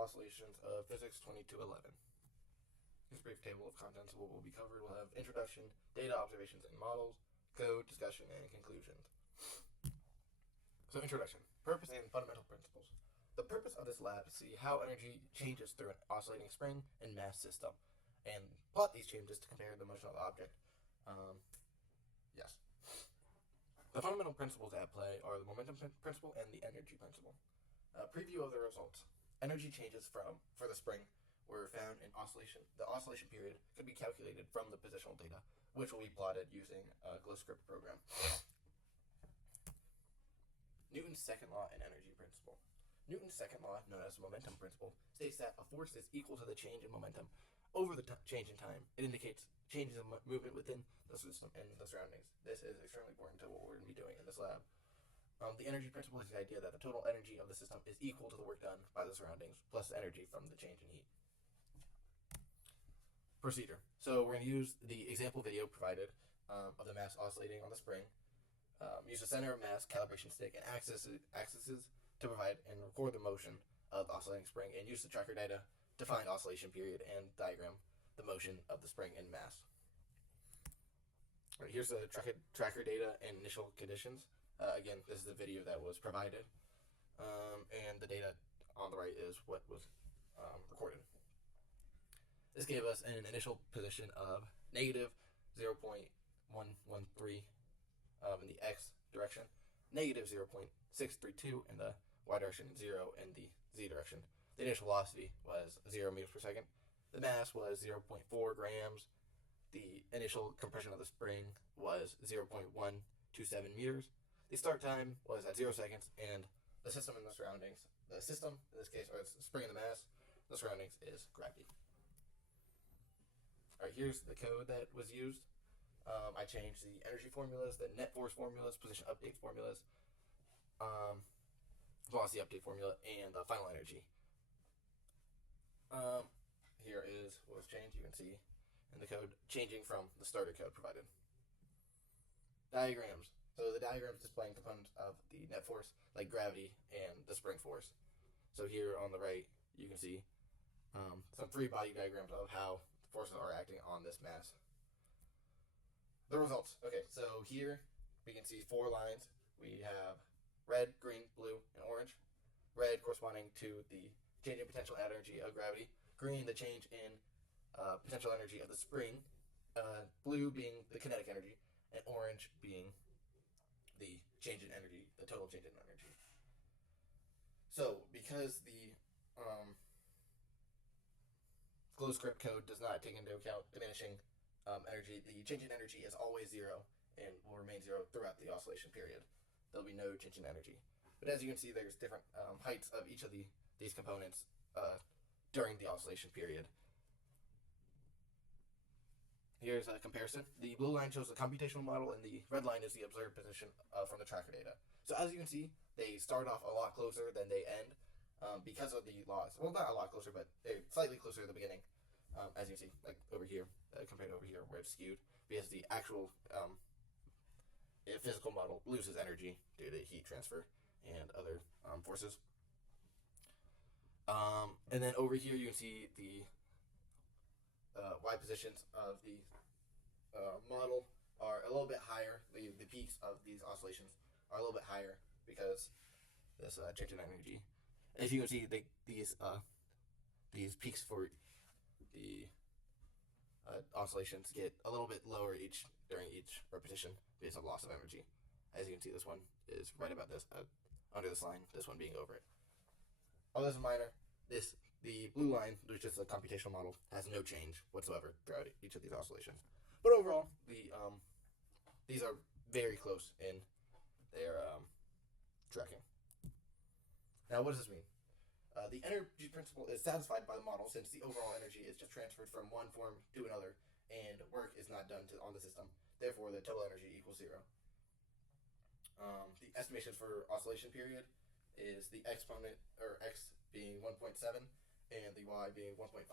Oscillations of Physics 2211. This brief table of contents of what will be covered will have introduction, data observations and models, code, discussion, and conclusions. So introduction, purpose and fundamental principles. The purpose of this lab is to see how energy changes through an oscillating spring and mass system, and plot these changes to compare the motion of the object. Yes. The fundamental principles at play are the momentum principle and the energy principle. Preview of the results. Energy changes for the spring were found in oscillation. The oscillation period could be calculated from the positional data, which will be plotted using a GlowScript program. Newton's second law and energy principle. Newton's second law, known as the momentum principle, states that a force is equal to the change in momentum over the change in time. It indicates changes in movement within the system and the surroundings. This is extremely important to what we're going to be doing in this lab. The energy principle is the idea that the total energy of the system is equal to the work done by the surroundings plus the energy from the change in heat. Procedure. So we're going to use the example video provided of the mass oscillating on the spring. Use the center of mass calibration stick and axes to provide and record the motion of the oscillating spring, and use the tracker data to find oscillation period and diagram the motion of the spring and mass. All right, here's the tracker data and initial conditions. Again, this is the video that was provided, and the data on the right is what was recorded. This gave us an initial position of negative 0.113 in the x direction, negative 0.632 in the y direction, and 0 in the z direction. The initial velocity was 0 meters per second. The mass was 0.4 grams. The initial compression of the spring was 0.127 meters. The start time was at 0 seconds, and the system and the surroundings, the system, in this case, or it's the spring and the mass, the surroundings is gravity. All right, here's the code that was used. I changed the energy formulas, the net force formulas, position update formulas, velocity update formula, and the final energy. Here is what was changed. You can see in the code changing from the starter code provided. Diagrams. So the diagram is displaying components of the net force, like gravity and the spring force. So here on the right, you can see some free body diagrams of how the forces are acting on this mass. The results. Okay, so here we can see 4 lines. We have red, green, blue, and orange. Red corresponding to the change in potential energy of gravity. Green, the change in potential energy of the spring. Blue being the kinetic energy, and orange being the change in energy, the total change in energy. So, because the GlowScript code does not take into account diminishing energy, the change in energy is always 0 and will remain 0 throughout the oscillation period. There'll be no change in energy. But as you can see, there's different heights of each of these components during the oscillation period. Here's a comparison. The blue line shows the computational model, and the red line is the observed position from the tracker data. So as you can see, they start off a lot closer than they end because of the laws. Well, not a lot closer, but they're slightly closer at the beginning. As you can see, like over here, compared to over here where it's skewed, because the actual physical model loses energy due to heat transfer and other forces. And then over here you can see the y positions of the model are a little bit higher. The peaks of these oscillations are a little bit higher because this change in energy. As you can see, these peaks for the oscillations get a little bit lower during each repetition because of loss of energy. As you can see, this one is right about this, under this line, this one being over it. Although this is minor, the blue line, which is the computational model, has no change whatsoever throughout each of these oscillations. But overall, these are very close in their tracking. Now, what does this mean? The energy principle is satisfied by the model since the overall energy is just transferred from one form to another, and work is not done on the system. Therefore, the total energy equals 0. The estimations for oscillation period is the exponent, or x being 1.7, and the y being 1.5.